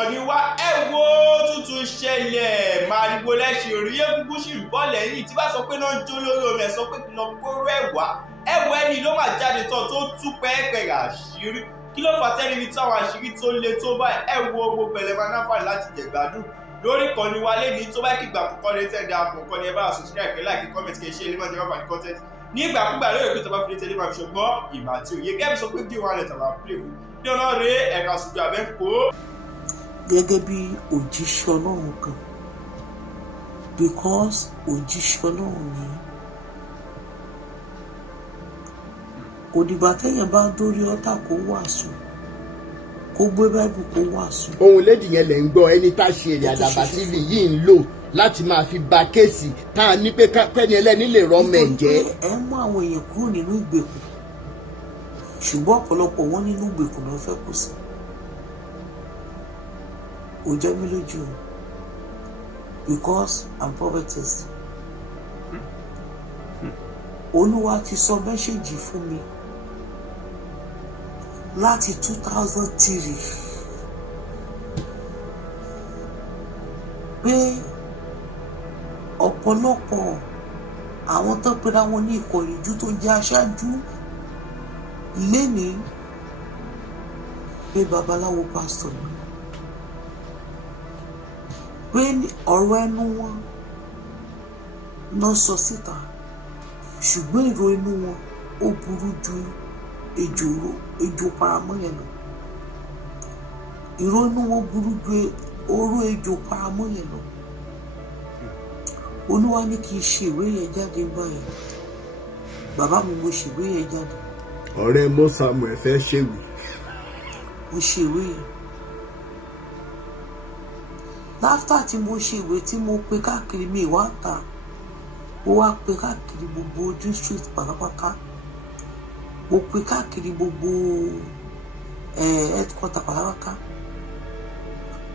ìkànnì wa ẹ wo tuntun ṣẹlẹ̀ màrìwò lẹ́sìn rí egungun sì bọ́ lẹ́yìn tí bá sọ pé náà jó lórí omi ẹ̀ sọ pé kí lọ kóró ẹ̀wà ẹ̀wọ̀ ẹni ló máa jáde tán tó tú pẹ́ẹ́pẹ́ àṣírí kí ló fà tẹ́lẹ̀ ní táwọn àṣírí tó le tó báyìí ẹ wo gbogbo ẹlẹ́mọ̀ náfààní láti jẹ̀gbádùn lórí ìkànnì wa lẹ́ni tó bá kígbà kọ́kọ́ lé tẹ́lẹ̀ àpòkọ́ ni ẹ bá subscribe kí like comment kí ẹ ṣe ẹlẹ́mọ̀ jẹ́ wàá content ní ìgbàkúgbà lórí ètò tó bá fi lé tẹ́lẹ̀ máa fi ṣùgbọ́n ìmọ̀ àti òye gẹ́gẹ́ sọ pé bí wọn lè tàbá play fún ní ọ̀nà rẹ̀ ẹ̀ka ṣùgbọ́n àbẹ́kọ́. gẹ́gẹ́ bí òjíṣẹ́ ọlọ́run kan because òjíṣẹ́ ọlọ́run yìí kò dìgbà téèyàn bá dórí ọ̀tà kó wàásù kó gbé báìbù kó wàásù. ohun lédi yẹn lè ń gbọ́ ẹni tá a ṣe èrè Àdàbà TV yìí ń lò láti máa fi ba kéèsì tá a ní pé kẹ́ni ẹlẹ́ni lè rọ́mọ ẹ̀ jẹ́. ẹ mú àwọn èèyàn kúrò nínú ìgbèkùn ṣùgbọ́n ọ̀pọ̀lọpọ̀ wọn nínú ìgbèkùn ló fẹ́ kù sí. Ó jẹ́ mí lójú because I'm prophetess. Olúwa ti sọ mẹ́ṣẹ́jì fún mi láti 2003 pé ọ̀pọ̀lọpọ̀ àwọn tó pera wọn ní ìkọ̀yìnjú tó jẹ́ aṣáájú lénìí pé babaláwo pásítọ̀ ni pé ọ̀rọ̀ ẹnu wọn náà sọ síta ṣùgbọ́n èrò inú wọn ó burú ju ejò paramọ́yẹ̀ lọ èrò inú wọn burú ju oró ejò paramọ́yẹ̀ lọ. Olúwa ní kí n ṣe ìwé yẹn jáde báyìí bàbá mi mo ṣe ìwé yẹn jáde. ọ̀rẹ́ mọ́ Samuel fẹ́ ṣèwé. mo ṣe ìwé yẹn láfítà tí mo ṣe ìwé tí mo pe káàkiri mi ìwà ta mo wá pe káàkiri gbogbo district pátápátá mo pe káàkiri gbogbo headquarter pátápátá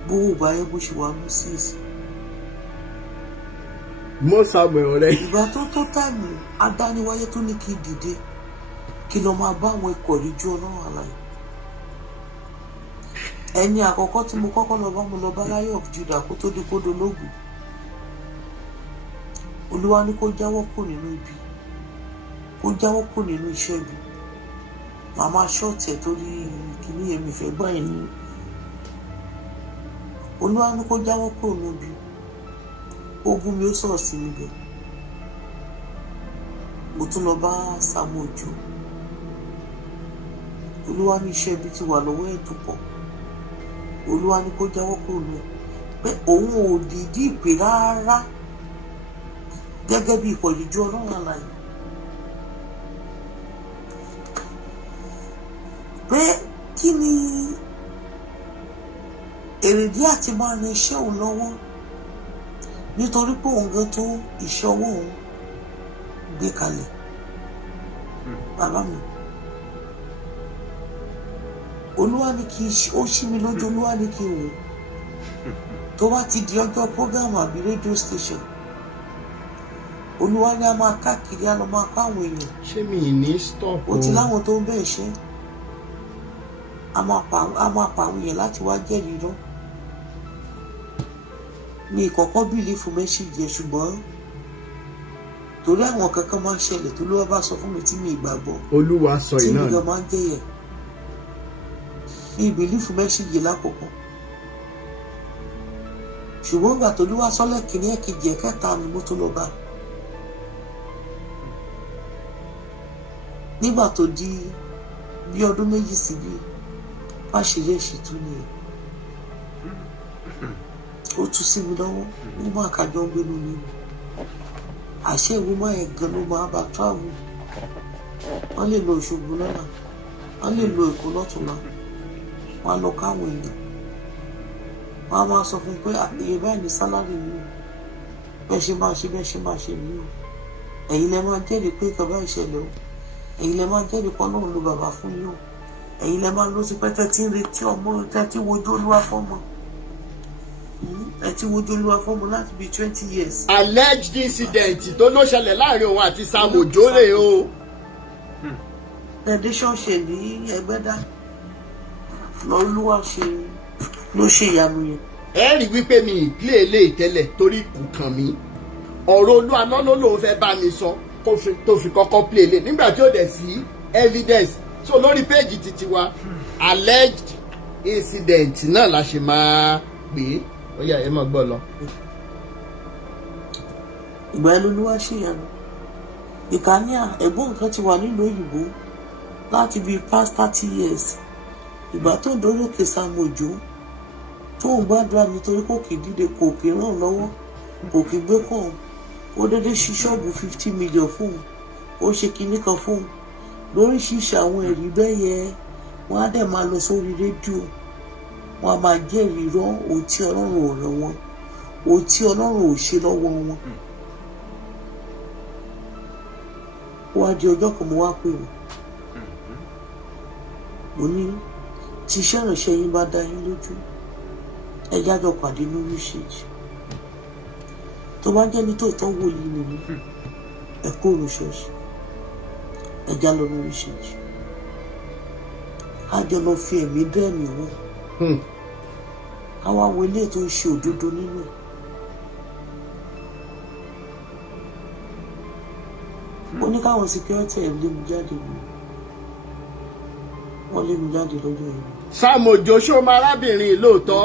gbogbo ìgbà yẹn bó ṣe wà ní síìsì. mọ́ Samuel ọ̀rẹ́. ìgbà tó táìmù adániwáyé tó ní kí n dìde kí lọ máa bá àwọn ikọ̀ ìríjú ọlọ́run àlàyé. ẹni àkọ́kọ́ tí mo kọ́kọ́ lọ bá mo lọ bá láyé of Judah kó tó di kó dológun. Olúwa ní kó jáwọ́ kó nínú ibi kó jáwọ́ kó nínú iṣẹ́ ibi màmá ṣọ́ọ̀tì ẹ̀ torí kìíní èmi fẹ́ gbà yín ní. Olúwa ní kó jáwọ́ kó nínú ibi ogun mi ó sọ̀rọ̀ sí mi bẹ̀. mo tún lọ bá Sámú Òjó. Olúwa ní iṣẹ́ ibi tí wà lọ́wọ́ ẹ̀ tó pọ̀. Olúwa ní kó jáwọ́ kúrò lọ pé òun ò dìídì ìpè rárá gẹ́gẹ́ bí ikọ̀ ìríjú ọlọ́run àlàyé pé kí ni èrèdí àti máa ran iṣẹ́ òun lọ́wọ́ nítorí pé òun gan tó iṣẹ́ ọwọ́ òun gbé kalẹ̀. bàbá mi Olúwa ní kí ó ṣí mi lójú. Olúwa ní kí n wò tó bá ti di ọjọ́ prógámù àbí rédíò station Olúwa ní a máa káàkiri a lọ máa pa àwọn èèyàn. ṣé mi ì ní stop o. ó ti láwọn tó ń bẹ̀ ṣe a máa pa àwọn èèyàn láti wá jẹ́rìí rán. mi ìkọ̀kọ́ bìlífù mẹ́ṣíjì ẹ̀ ṣùgbọ́n torí àwọn kankan máa ń ṣẹlẹ̀ tó ló bá sọ fún mi tí mi ìgbàgbọ́. Olúwa sọ iná tí mi gan máa ń jẹ́yẹ̀ mi ìbìlífù mẹ́ṣíjì lákòókò ṣùgbọ́n gbà tó ló wá sọ́lẹ̀ kìíní ẹ̀kejì ẹ̀kẹta ni mo tó lọ bá. nígbà tó di bí ọdún méjì síbi fáṣírí èṣìtú ni ó tú sí mi lọ́wọ́ wọ́n máa kájọ ń gbénu ni àṣẹ ìwé máa yẹn gan ló máa bá travel. wọ́n lè lo Òṣogbo lọ́la wọ́n lè lo Èkó lọ́tùnla wọ́n á lọ káwọn èèyàn wọ́n á máa sọ fún pé àtẹ̀yẹ báyìí ní sálárì mi bẹ́ẹ̀ ṣe máa ṣe mí o ẹ̀yin lẹ máa jẹ́rìí pé ìkọ̀bá ìṣẹ̀lẹ̀ o ẹ̀yin lẹ máa jẹ́rìí pé Ọlọ́run ló bàbá fún yín o ẹ̀yin lẹ máa lọ sí pẹ́tẹ́ tí ń retí ọmọ tẹ́tí wojú Olúwa fọ́mọ ẹ ti wojú Olúwa fọ́mọ láti bíi 20 years. alleged incident tó ló ṣẹlẹ̀ láàrin òun àti Sámú Òjó rè o. ẹ̀ẹ́dẹ́ ṣọ́ọ̀ṣì ní Ẹgbẹ́dá lọ́lúwà ṣe ló ṣe ìyanu yẹn. ẹ rí wípé mi ì play eléyìí tẹ́lẹ̀ torí kò kàn mí ọ̀rọ̀ Olúwaná ló lóun fẹ́ bá mi sọ tó fi kọ́kọ́ play eléyìí nígbà tí ó dẹ̀ sí evidence so lórí péjì títí wa alleged incident náà la ṣe máa pè é ó yá ẹ máa gbọ́ lọ. ìgbà ẹ lolúwa ṣe ìyanu ìkànnì ẹ̀gbọ́n nǹkan ti wà nílùú òyìnbó láti bíi past 30 years ìgbà tó ń dórí òkè Sàmójó tó ń gbàdúrà nítorí kò kì í dìde kò kì í ràn lọ́wọ́ kò kì í gbé kàn ó dédé ṣí ṣọ́ọ̀bù 50 million fóun ó ṣe kinní kan fóun lóríṣiríṣi àwọn ẹ̀rí bẹ́ẹ̀ yẹn wọ́n á dẹ̀ máa lọ sórí rédíò wọ́n á máa jẹ́rìí rọ́ ohun tí Ọlọ́run ò ràn wọ́n ohun tí Ọlọ́run ò ṣe lọ́wọ́ wọn. ó wá di ọjọ́ kan mo wá pè wọ́n mo ní tí iṣẹ́ ìránṣẹ́ yín bá dá yín lójú ẹ jájọ pàdé ní oríṣiríṣi tó bá jẹ́ ní tòótọ́ wòlíì nìyí ẹ kó òrò ṣọ́ọ̀ṣì ẹ já lọ ní oríṣiríṣi á jọ lọ fi ẹ̀mí dẹ́ẹ̀mí wọ̀ àwa wo ilé tó ń ṣe òdodo nínú ẹ̀. ó ní káwọn security ẹ̀ lé mi jáde ni wọ́n lé mi jáde lọ́jọ́ yìí. Sàmójó ṣó máa arábìnrin lóòótọ́.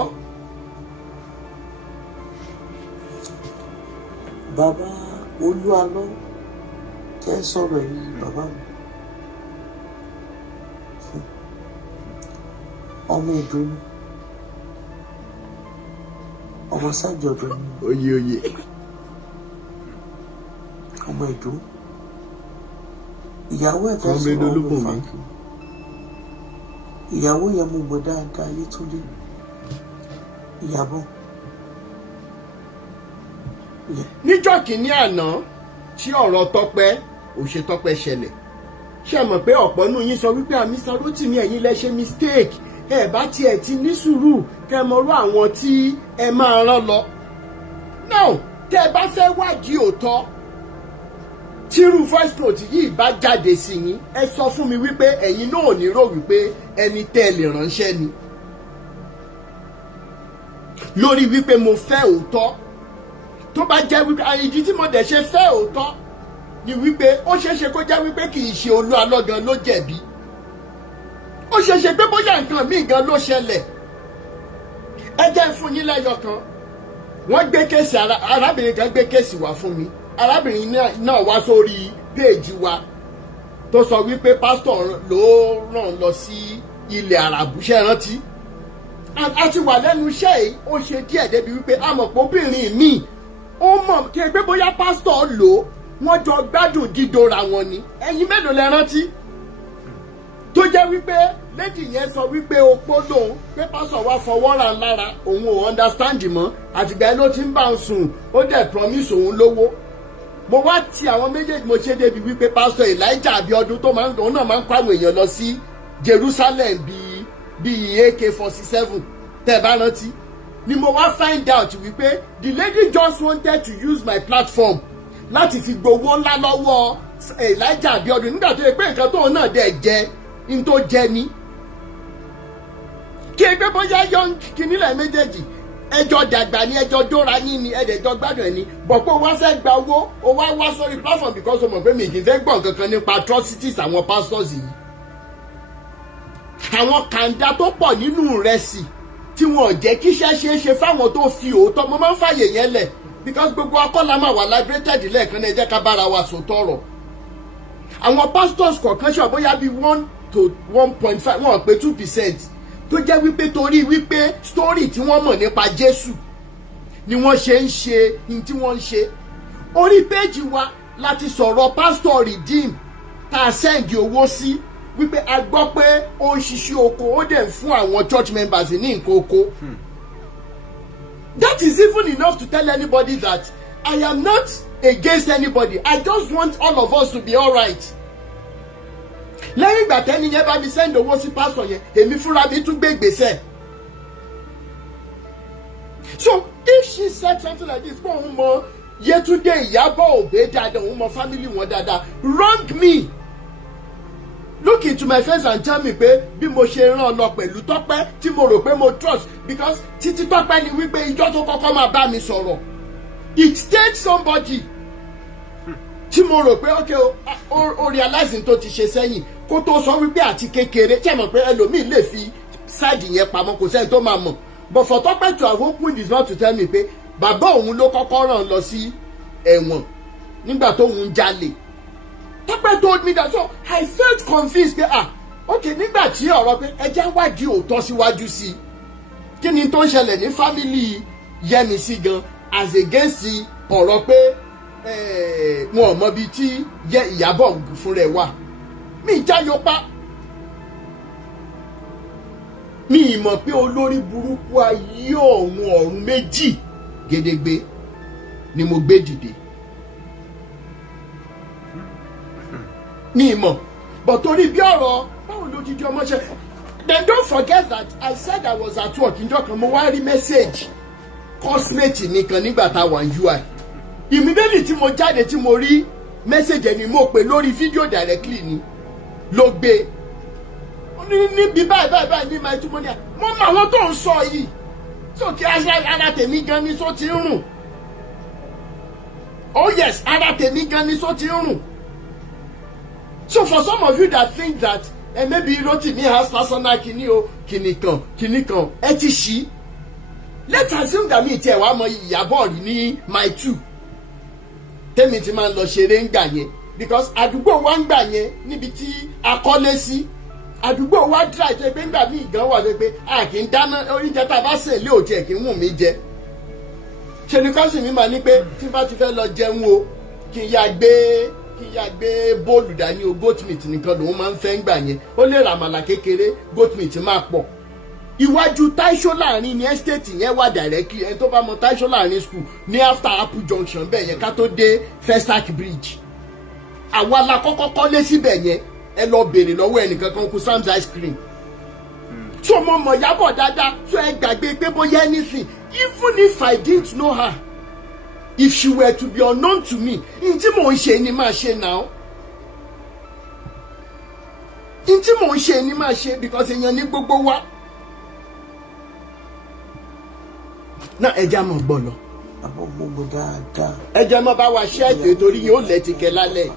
bàbá Olúwaná tẹ́ sọ̀rọ̀ yìí bàbá mi ọmọ ìdùnnú ọmọ sájọdọ ni oyè ọmọ ìdùnnú ìyàwó ẹ̀ fẹ́ sọ̀rọ̀ ọmọ fàákì ìyàwó yẹn mo mọ̀ dáadáa Yétúndé Ìyábọ̀. níjọ́ kìíní àná tí ọ̀rọ̀ Tọ́pẹ́ Òṣètọ́pẹ́ ṣẹlẹ̀ ṣe mọ̀ pé ọ̀pọ̀ nù yín sọ wípé Mr. Rotimi ẹ̀yin lẹ ṣe mistake ẹ bá tiẹ̀ ti ní sùúrù kẹ́ mọ̀rọ̀ àwọn tí ẹ máa rán lọ. now tẹ́ ẹ bá fẹ́ wádìí òótọ́ tírú voice note yìí bá jáde sí yín ẹ sọ fún mi wípé ẹ̀yin náà ò ní rò wípé ẹni tẹ́ ẹ lè ránṣẹ́ ni lórí wípé mo fẹ́ òótọ́ tó bá jẹ́ wípé ìdí tí mo dẹ̀ ṣe fẹ́ òótọ́ ni wípé ó ṣeéṣe kó jẹ́ wípé kì í ṣe Olúwaná gan ló jẹ̀bi ó ṣeéṣe pé bóyá nǹkan míì gan ló ṣẹlẹ̀ ẹ jẹ́ fún yín lẹ́yọ kan wọ́n gbé kéèsì arábìnrin kan gbé kéèsì wá fún mi arábìnrin náà wá sórí péèjì wa tó sọ wípé pásítọ̀ ló ràn lọ sí ilẹ̀ àràbùṣẹ́ rántí a ti wà lẹ́nu iṣẹ́ yìí ó ṣe díẹ̀ débi wípé amọ̀pọ̀ obìnrin míì ó mọ̀ kí ẹgbẹ́ bóyá pásítọ̀ lò ó wọ́n jọ gbádùn dídora wọn ni ẹ̀yin mélòó lẹ rántí tó jẹ́ wípé lady yẹn sọ wípé opó lòun pé pásítọ̀ wá fọwọ́ ra lára òun ò understand mọ́ àtìgbà ló ti ń bá ń sùn ó dẹ̀ promise òun lówó mo wá ti àwọn méjèèjì mo ṣe débi wípé pásítọ̀ Elijah Abiodun tó máa ń òun náà máa ń kó àwọn èèyàn lọ sí Jerusalem bíi AK-47 tẹ́ bá rántí ni mo wá find out wípé the lady just wanted to use my platform láti fi gbowó ńlá lọ́wọ́ Elijah Abiodun nígbà tó yẹ pé nǹkan tóun náà dẹ̀ jẹ́ n tó jẹ ní kí ẹgbẹ́ bóyá yọ kínílẹ̀ méjèèjì ẹjọ́ dàgbà ni ẹjọ́ dóra yín ni ẹ̀dẹ̀jọ́ gbádùn ẹ̀ ni bọ̀pọ̀ wá fẹ́ gba owó ó wá sórí platform because o mọ̀ pé mi kì í fẹ́ gbọ́ kankan nípa atrocities àwọn pastors yìí àwọn kàńdá tó pọ̀ nínú ìrẹsì tí wọn ò jẹ́ kíṣẹ́ ṣeé ṣe fáwọn tó fi òótọ́ mo máa ń fàyè yẹn lẹ̀ because gbogbo akọ́lá máa wà liberated lẹ́ẹ̀kan ẹ jẹ́ ká bára wa sòótọ́ ọ̀rọ̀ àwọn pastors kọ̀ọ̀kan ṣe bóyá bíi 1 to 1.5 wọn pé 2% tó jẹ́ wípé torí wípé story tí wọ́n mọ̀ nípa Jésù ni wọ́n ṣe ń ṣe ní tí wọ́n ń ṣe orí péjì wa láti sọ̀rọ̀ pastor Redeem tá a sẹ́ǹdì owó sí wípé a gbọ́ pé ó ń ṣiṣẹ́ oko ó dẹ̀ ń fún àwọn church members ní nǹkan oko. That is even enough to tell anybody that I am not against anybody. I just want all of us to be alright. Lẹ́yìn ìgbà tẹ́ni yẹn bá mi send owó sí pastor yẹn èmi fúnra mi tún gbé ìgbésẹ̀. So if she said something like this pé òun mọ Yétúndé Ìyábọ̀ Òbé dáadáa òun mọ family wọn dáadáa wrong me. look into my face and tell me pé bí mo ṣe rán lọ pẹ̀lú Tọ́pẹ́ tí mo rò pé mo trust because títí Tọ́pẹ́ ni wípé ìjọ tó kọ́kọ́ máa bá mi sọ̀rọ̀ it takes somebody tí mo rò pé okay o realizing tó ti ṣe sẹ́yìn kó tó sọ wípé àti kékeré tí ẹ mọ̀ pé ẹlòmíì lè fi side yẹn pamọ́ kò sẹ́ni tó máa mọ̀ but for Tọ́pẹ́ to have opened his mouth to tell me pé bàbá òun ló kọ́kọ́ rán lọ sí ẹ̀wọ̀n nígbà tóun jalè. Tọ́pẹ́ told me that, so I felt confused pé okay nígbà tí ọ̀rọ̀ pé ẹjẹ́ wádìí òótọ́ síwájú sí i kí ni tó ń ṣẹlẹ̀ ní family Yẹ́misí gan as against ọ̀rọ̀ pé wọn ò mọ ibi tí Ìyábọ̀ fún rẹ̀ wà mi jáyọpá mi mọ̀ pé olórí burúkú ayé ọ̀run méjì gédégbé ni mo gbé dìde. Ni mọ̀ but torí bí ọ̀rọ̀ báwo ló ti di ọmọ ṣe then don't forget that I said I was at work njọ́ kan mo wá rí message cosmate mi kan nígbà tá a wà ní UI immediately tí mo jáde tí mo rí message ẹni mo pè lórí fídíò directly ni ló gbé níbi báyìí ní my tumonia mo mọ àwọn tó ń sọ yìí so kí ara tèmi gan ni so ti ń rùn oh yes ara tèmi gan ni so ti ń rùn. So for some of you that think that maybe Rotimi has personal kinikan, ẹ ti ṣí. Let's assume that mi tiẹ̀ wá mọ Ìyábọ̀ rí ní my two. Tèmi ti máa ń lọ ṣeré ń gbà yẹn because àdúgbò wa ń gbà yẹn níbi tí a kọ́lé sí. Àdúgbò wa dry tó pé ńgbà míì gan wà pé a kì í dáná oúnjẹ tá a bá sè lé òtí ẹ̀ kì í wù mí jẹ. Ṣé ni kọ́sì mi máa ní pé tí bá ti fẹ́ lọ jẹun o kí n yá gbé bóòlù dání o goat meat nìkan lòun máa ń fẹ́ ń gbà yẹn ó lè ra àmàlà kékeré goat meat máa pọ̀ iwájú Táíṣó láàrin ní estate yẹn wà directly ẹni tó bá mọ Táíṣó láàrin school ní after Apple Junction bẹ́ẹ̀ yẹn ká tó dé Festac Bridge àwa la kọ́kọ́ kọ́lé síbẹ̀ yẹn ẹ lọ béèrè lọ́wọ́ ẹnìkan kan kú Sam's ice cream so mo mọ̀ Ìyábọ̀ dáadáa so ẹ gbàgbé pé bóyá anything even if I didn't know her if she were to be unknown to me n tí mò ń ṣe ni máa ṣe now n tí mò ń ṣe ni máa ṣe because èèyàn ní gbogbo wa náà ẹja mọ̀ gbọ́ lọ. àbọ̀ gbogbo dáadáa. ẹja mọ̀ bá wa ṣe ètò torí yóò lẹ́tìkẹ́ lálẹ́.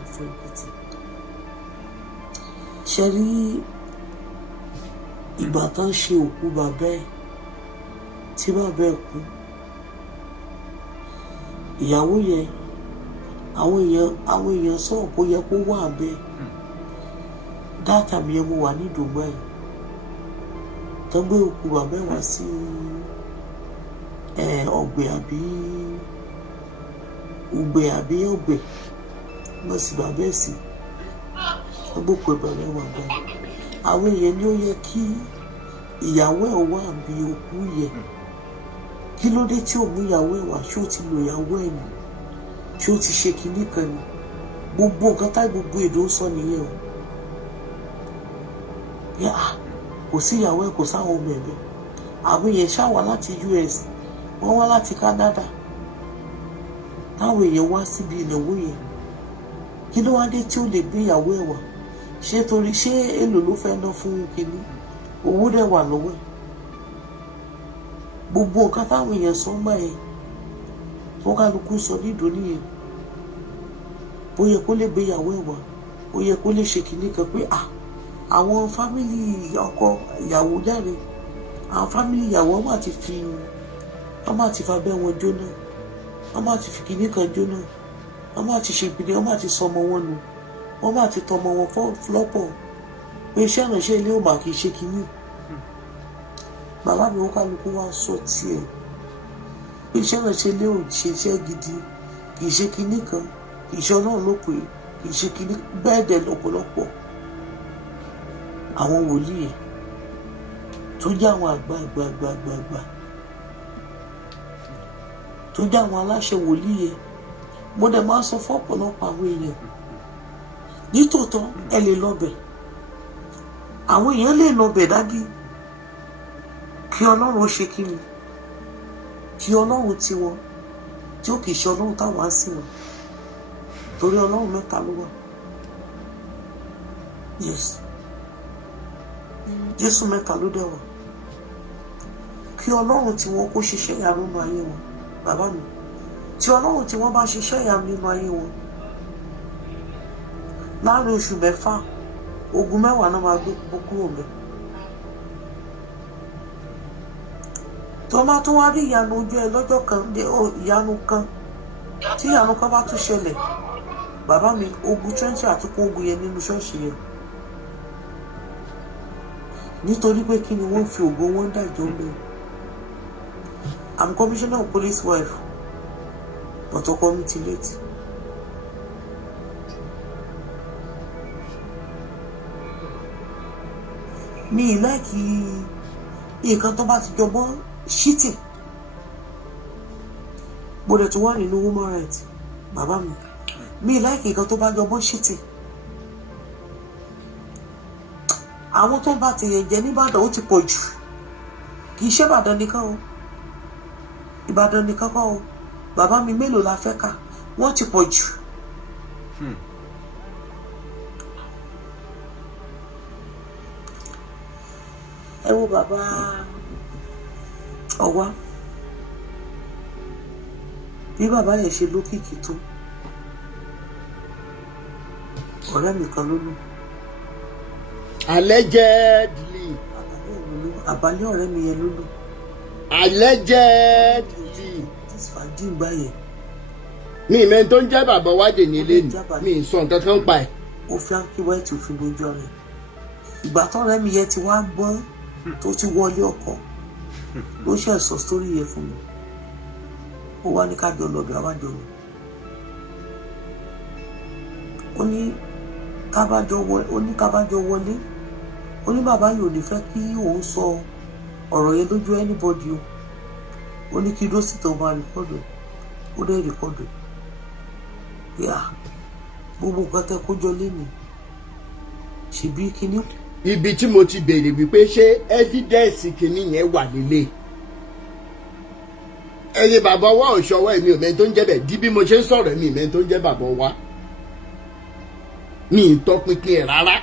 ṣe rí ìgbà tán ṣe òkú bàbá ẹ̀ tí bàbá ẹ̀ kú ìyàwó yẹn àwọn èèyàn sọ̀rọ̀ kó yẹ kó wà bẹ́ẹ̀ dáàtà mi yẹn mo wà ní Dubai tó gbé òkú bàbá ẹ̀ wá sí ọ̀gbẹ́ àbí lọ sí bàbá ẹ̀ sí gbogbo bàbá ẹ̀ wà bẹ́ẹ̀ àwọn èèyàn ni ó yẹ kí ìyàwó ẹ̀ wà bí òkú yẹn. Kí ló dé tí ò mú ìyàwó ẹ̀ wá ṣé ó ti lo ìyàwó ẹ̀ nù ṣé ó ti ṣe kinní kan ni gbogbo nǹkan tá gbogbo èdè ó sọ nìyẹn o kò sí ìyàwó ẹ̀ kò sáwọn ọmọ ẹ̀bẹ̀ àwọn èèyàn ṣá wá láti US wọ́n wá láti Canada táwọn èèyàn wá síbi ìnáwó yẹn kí ló wá dé tí ó lè gbé ìyàwó ẹ̀ wá ṣé èlò ló fẹ́ ná fún kinní owó dẹ̀ wà lọ́wọ́ ẹ̀ gbogbo nǹkan táwọn èèyàn sọ gbà yẹn wọn kálukú sọ nídòó nìyẹn bó yẹ kó lè gbéyàwó ẹ̀ wá ó yẹ kó lè ṣe kinní kan pé àwọn fámìlì ọkọ ìyàwó jáde àwọn fámìlì ìyàwó wọn máa ti fa bẹ́ wọn jóná wọn máa ti fi kinní kan jóná wọn máa ti ṣe ìpínlẹ̀ wọn máa ti sọ ọmọ wọn nù wọn máa ti tọmọ wọn lọ́pọ̀ pé iṣẹ́ ìrànṣẹ́ ilé ò máa kì í ṣe kinní. Bàbá mi ó kálukú wá sọ tiẹ̀ pé iṣẹ́ náà ṣe lé òun ṣe iṣẹ́ gidi kì í ṣe kinní kan kì í ṣe Ọlọ́run ló pè kì í ṣe kinní bẹ́ẹ̀ dẹ̀ lọ́pọ̀lọpọ̀ àwọn wòlíì ẹ̀ tó jẹ́ àwọn àgbà tó jẹ́ àwọn aláṣẹ wòlíì ẹ̀ mo dẹ̀ máa sọ fún ọ̀pọ̀lọpọ̀ àwọn èèyàn nítòótọ́ ẹ lè lọ́bẹ̀ àwọn èèyàn lè lọ́bẹ̀ dágí kí Ọlọ́run ṣe kí ni kí Ọlọ́run tiwọn tí ó kìí ṣe Ọlọ́run táwọn á sí wọn torí Ọlọ́run mẹ́ta ló wà yes Jésù mẹ́ta ló dẹ̀ wà. Kí Ọlọ́run tí wọ́n kó ṣiṣẹ́ ìyanu nínú ayé wọn, bàbá mi. Tí Ọlọ́run tí wọ́n bá ṣiṣẹ́ ìyanu nínú ayé wọn, láàrin oṣù mẹ́fà, ogun 10 náà máa gbé kúrò mẹ́. Tó máa tún wá rí ìyanu ojú ẹ lọ́jọ́ kan, ìyanu kan, tí ìyanu kan bá tún ṣẹlẹ̀, bàbá mi, ogun 20 àti kó ogun yẹn nínú ṣọ́ọ̀ṣì yẹn. Nítorí pé kí ni wọ́n fi ògo wọn dájọ́ lé. I'm commissioner of police wife, but ọkọ mi ti late. Mi láìkí nǹkan tó bá ti jọmọ́ shitting. Bọ́dẹ̀ tó wà nínú woman rights, bàbá mi. Mi láìkí nǹkan tó bá jọmọ́ shitting. Àwọn tó bá ti yẹn jẹ ní Ìbàdàn ó ti pọ̀ jù. Kì í ṣe Ìbàdàn nìkan o. Ìbàdàn nìkan kọ́ o. Bàbá mi mélòó la fẹ́ kà? Wọ́n ti pọ̀ jù. Ẹ wo bàbá ọwá. Bí bàbá yẹn ṣe lókìkí tó. Ọ̀rẹ́ mi kan ló lù. Allegedly. Àbálẹ́ ọ̀rẹ́ mi yẹn ló lù. Allegedly. Fàájì ìgbà yẹn. Mi ìmẹ́ tó ń jẹ́ bàbá wádìí nílé ni. Mi ì sọ nǹkan kan pa ẹ̀. Ó fi áńkí wáìtì òfin lójú ọ̀rẹ́. Ìgbà tọ́rẹ́ mi yẹn ti wá gbọ́n tó ti wọlé ọkọ ló ṣe sọ sórí yẹn fún mi. Ó wá ní kájọ lọ́dọ̀ àwájọ lọ. Ó ní kábàjọ wọlé. Ó ní bàbá yìí ò ní fẹ́ kí òun sọ ọ̀rọ̀ yẹn lójú anybody o. Ó ní kí Rosita máa rìkọ́dù. Ó dẹ̀ rìkọ́dù. Gbogbo nǹkan tẹ́ kó jọ lénìí. Ṣèbí kíní. Ibi tí mo ti béèrè wípé ṣé evidence kìíní yẹn wà nílé. Ẹyin bàbá wa ò ṣọwọ́ èmi ò mẹ́ni tó ń jẹ́ bẹ̀. Di bí mo ṣe ń sọ̀rọ̀ èmi ò mẹ́ni tó ń jẹ́ bàbá wa. Mi ì tọpinpin ẹ̀ rárá.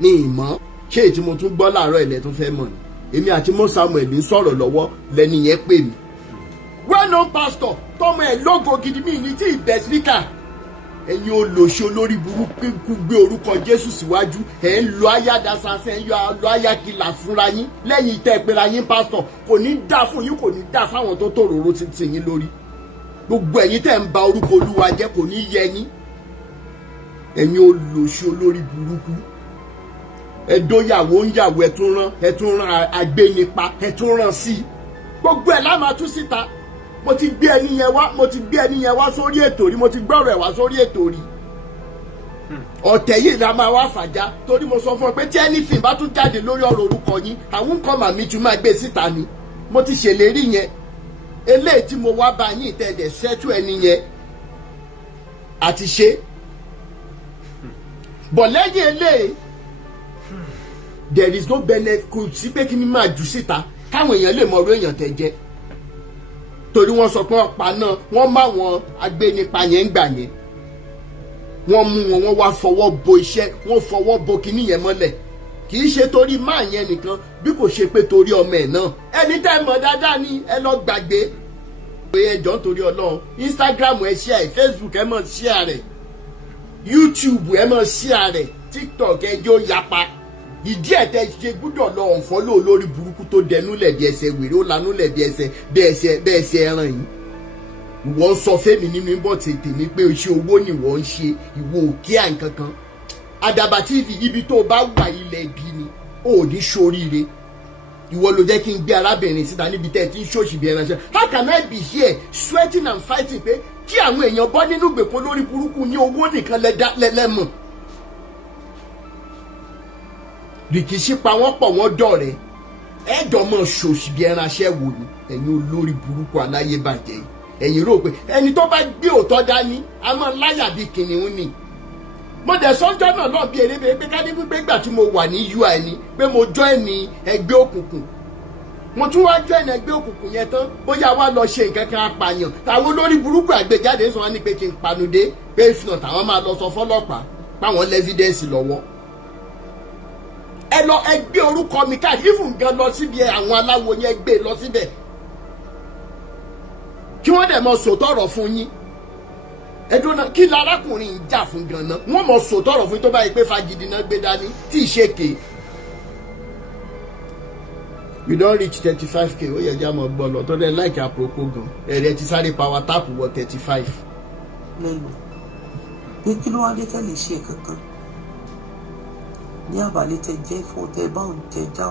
Mi ì mọ̀. Ṣé èyí tí mo tún gbọ́ láàárọ̀ ilẹ̀ tó fẹ́ mọ̀ ni? Èmi àti Mo Samuel ń sọ̀rọ̀ lọ́wọ́ lẹ́ni yẹn pè mí. Well-known pastor tọmọ ẹ̀ lógo gidi mi ní tí ìbẹ̀ síkà. Ẹ̀yin olóṣè olórí burúkú gbé orúkọ Jésù síwájú. Ẹ̀ ń lo ayádasasẹ́ ẹ̀ ń lo ayákìlà fúnra yín lẹ́yìn tẹ́ ẹ pera yín pastor. Kò ní dá fún yín, kò ní dá fáwọn tó tòròró ti yín lórí. Gbogbo ẹ̀yin tẹ́ ń ba orúkọ Olúwa jẹ́ kò ní yẹ yín. Ẹ̀yin olóṣè olórí burúkú. Ẹ̀dọ́yàwó ń yàwó ẹ̀tún rán agbénipa ẹ̀tún rán sí. Gbogbo ẹ̀ la máa tú síta. Mo ti gbé ẹni yẹn wá sórí ètò rí, mo ti gbọ́rọ̀ ẹ̀ wá sórí ètò rí. Ọ̀tẹ̀ yìí la máa wá fàjà torí mo sọ fún ọ pé tí anything bá tún jáde lórí ọ̀rọ̀ orúkọ yín àwọn nǹkan màmí tún máa gbé síta ni. Mo ti ṣèlérí yẹn. Eléyìí tí mo wá bá yín ìtẹ̀dẹ̀ sẹ́tù ẹni yẹn àti ṣe. Bọ̀ lẹ́yìn eléyìí there is no benefit kò sí pé kí ni máa jù síta káwọn èèyàn lè mọ orí èèyàn tẹ́ jẹ́. Torí wọ́n sọ pé ọ̀pá náà wọ́n má wọn agbénipa yẹn ń gbà yẹn. Wọ́n mú wọn wọ́n wá fọwọ́ bo iṣẹ́, wọ́n fọwọ́ bo kinní yẹn mọ́lẹ̀. Kì í ṣe torí máa yẹn nìkan bí kò ṣe pé torí ọmọ ẹ̀ náà. Ẹni tẹ́ mọ̀ dáadáa ni ẹ lọ gbàgbé. Pé ẹjọ́ torí Ọlọ́run Instagram ẹ share ẹ̀, Facebook ẹ mọ̀ share rẹ̀, YouTube ẹ mọ̀ share rẹ̀, TikTok ẹjọ́ yapa. Ìdí ẹ̀ tẹ́ ṣe gbúdọ̀ lọ ọ̀nfọ́lọ́ olórí burúkú tó dẹnu lẹ̀bi ẹsẹ̀ wèrè ó lanú lẹ̀bi ẹsẹ̀ bẹ́ẹ̀ ṣe ẹran yìí. Ìwọ ń sọ fẹ́mi nínú bọ́ tètè ní pé iṣẹ́ owó ni ìwọ ń ṣe ìwọ òkè à nǹkan kan. Àdàbà TV ibi tó bá wà ilẹ̀ ibi ni ó ní ṣoríire. Ìwọ ló jẹ́ kí n gbé arábìnrin síta níbi tẹ́ ẹ ti ń ṣòṣì bí ẹran ṣe. How can I be here sweating and fighting pé kí àwọn èèyàn bọ́ nínú ìgbèkùn lórí burúkú ní owó nìkan lẹ́lẹ́mọ̀. Rìkíṣí pa wọ́n pọ̀ wọ́n dọ̀rẹ́ ẹ̀dọ̀ mọ̀ ṣòṣì bí ẹran aṣẹ́ wò ni ẹ̀yin olórí burúkú aláyébàjẹ́ yìí. Ẹ̀yin rò pé ẹni tó bá gbé òótọ́ dání a máa láyà bí kìnìún ni. Mo dẹ̀ sọ́jọ́ náà lọ́ọ́ bí eré pé ká ní pípé ìgbà tí mo wà ní UI ni pé mo join ní ẹgbẹ́ òkùnkùn. Mo tún wá join ẹgbẹ́ òkùnkùn yẹn tán bóyá wá lọ ṣe nǹkan kan apààyàn. Àwọn olórí burúkú àgbéjáde sọ wá ní pé kí n panudé pé ìfìnà táwọn máa lọ sọ fọ́lọ́pàá páwọn lẹ́fídẹ́ǹsì lọ́wọ́. ẹ lọ ẹ gbé orúkọ mi káàkiri fún gan lọ síbi àwọn aláwo yẹn gbé lọ síbẹ̀ kí wọ́n dẹ̀ mọ sòtọ̀rọ̀ fún yín ẹdùn náà kí lárákùnrin ń jà fún gan náà wọ́n mọ sòtọ̀rọ̀ fún yín tó bá yẹ pé fagidi náà gbé dání tí ì ṣe ké you don reach 35k ó yẹ jẹ́ àmọ́ gbọ́ lọ tó dẹ̀ láìkí àpòkò gan ẹ̀rẹ́ ti sáré power tap wọ 35. lẹ́nu pé kí ló wá dé tẹ́lẹ̀ ṣe kankan ní àbálẹ̀ tẹ jẹ́ fún tẹ báwọn tẹ já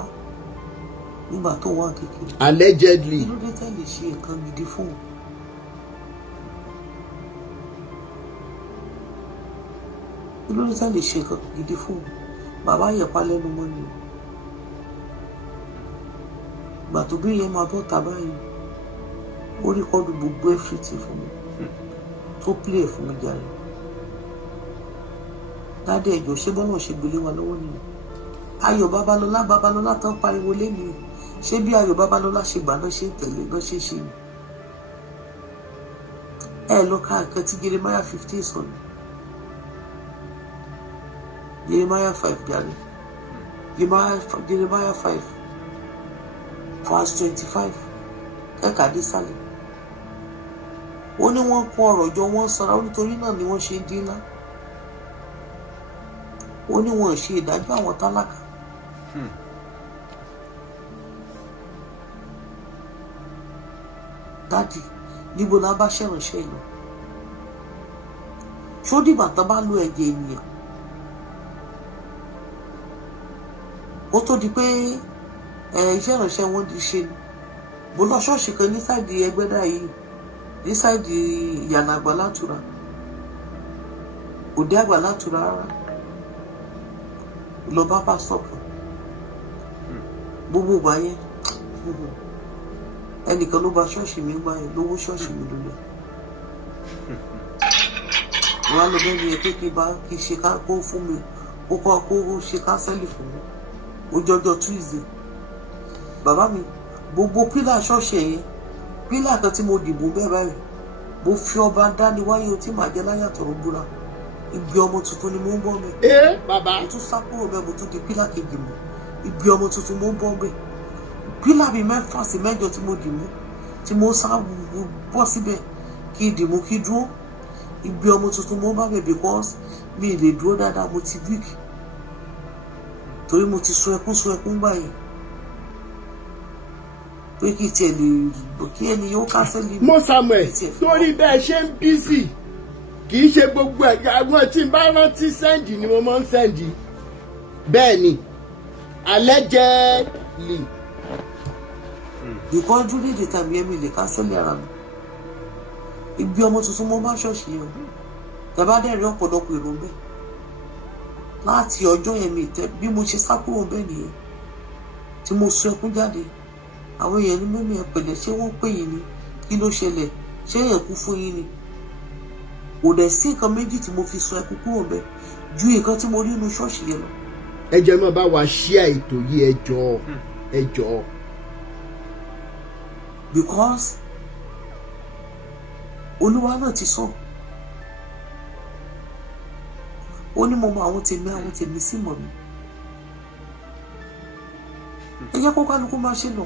nígbà tó wà kékeré. allegedly. kí ló dé tẹ́lẹ̀ ṣe nǹkan gidi fún un. kí ló dé tẹ́lẹ̀ ṣe nǹkan gidi fún un. bàbá yẹpa lẹ́nu mọ́ ni ìgbà tó bí yẹn máa bọ́ ta báyìí ó rí kọ́dù gbogbo everything fún mi tó play fún mi jàre. Dádé ẹjọ́ ṣé bọ́lá ṣe gbélé wa lọ́wọ́ nìyẹn. Ayọ̀ Babalọ́lá tán pariwo lẹ́nu ṣé bí Ayọ̀ Babalọ́lá ṣe gbà náà ṣe ń tẹ̀lé náà ṣe ṣe ni. Ẹ lọ ká nǹkan tí Jeremiah 15 sọ ni. Jeremiah 5 jàre. Jeremiah 5 verse 25 ẹ̀ka dé sálẹ̀. Ó ní wọ́n kó ọ̀rọ̀ jọ wọ́n sanra ó nítorí náà ni wọ́n ṣe ń dín ńlá. Ó ní wọn ṣe ìdájọ́ àwọn tálákà. Dádì níbo la bá ṣèrànṣẹ́ lọ ṣó dìgbà tán bá lo ẹ̀jẹ̀ ènìyàn ó tó di pé iṣẹ́ ìrànṣẹ́ wọn di ṣe ni. Mo lọ ṣọ́ọ̀ṣì kan ní sáìdì Ẹgbẹ́dá yìí ní sáìdì ìyànà Àgbàlá Ìtura òde Àgbàlá Ìtura rárá lọ bá pásítọ̀ kan gbogbo ìgbà yẹn ẹnìkan ló bà ṣọ́ọ̀ṣì mi gbà yẹn lówó ṣọ́ọ̀ṣì mi lulẹ̀ wọn á lọ bẹ́ẹ̀ ni ẹ pé kí ṣe ká kó fún mi kó ṣe kánsẹ́lì fún mi ó jọjọ Tuesday bàbá mi gbogbo pílà ṣọ́ọ̀ṣì yẹn pílà kan tí mo dìbò bẹ́ẹ̀ báyìí mo fi ọba dání wáyé o tí màá jẹ láyà tọrọ búra ìgbé ọmọ tuntun ni mo ń bọ́ mi. Bàbá. mo tún sá kúrò bẹ́ẹ̀ mo tún di pílà kejì mu ìgbé ọmọ tuntun mo ń bọ́ mi. Pílà bíi 6 sí 8 tí mo dì mú tí mo sá bọ́ síbẹ̀ kí dì mú kí dúró ìgbé ọmọ tuntun mo ń bá mi because mi lè dúró dáadáa mo ti weak torí mo ti sun ẹkún báyìí pé kí tiẹ̀ lè kí ẹni yóò kánsẹ́lì. Mo Samuel torí bẹ́ẹ̀ ṣe ń bísì kì í ṣe gbogbo àwọn tí n bá rántí sẹ́ǹdì ni mo máa ń sẹ́ǹdì bẹ́ẹ̀ ni allegedly. Because during the time yẹn mi lè kánsẹ́lì ara mi ìgbé ọmọ tuntun mo bá ṣọ́ọ̀ṣì yẹn tàbá dẹ̀rí ọ̀pọ̀lọpọ̀ èrò bẹ́ẹ̀ láti ọjọ́ yẹn mi tẹ bí mo ṣe sá kúrò bẹ́ẹ̀ nìyẹn tí mo sọ ẹkún jáde àwọn èèyàn ní mẹ́mí ẹ pẹ̀lẹ́ ṣé wọ́n pè yín ni kí ló ṣẹlẹ̀ ṣé èèyàn kú fún yín ni kò dẹ̀ sí nǹkan méjì tí mo fi sọ ẹkún kúrò bẹ́ẹ̀ ju nǹkan tí mo rí inú ṣọ́ọ̀ṣì yẹn lọ. Ẹ jẹ́ máa bá wa share ètò yìí ẹ jọ̀ọ́. Because Olúwa náà ti sọ ó ní mo mọ àwọn tèmi sí mọ̀ mi ẹ jẹ́ kó kálukú máa ṣe lọ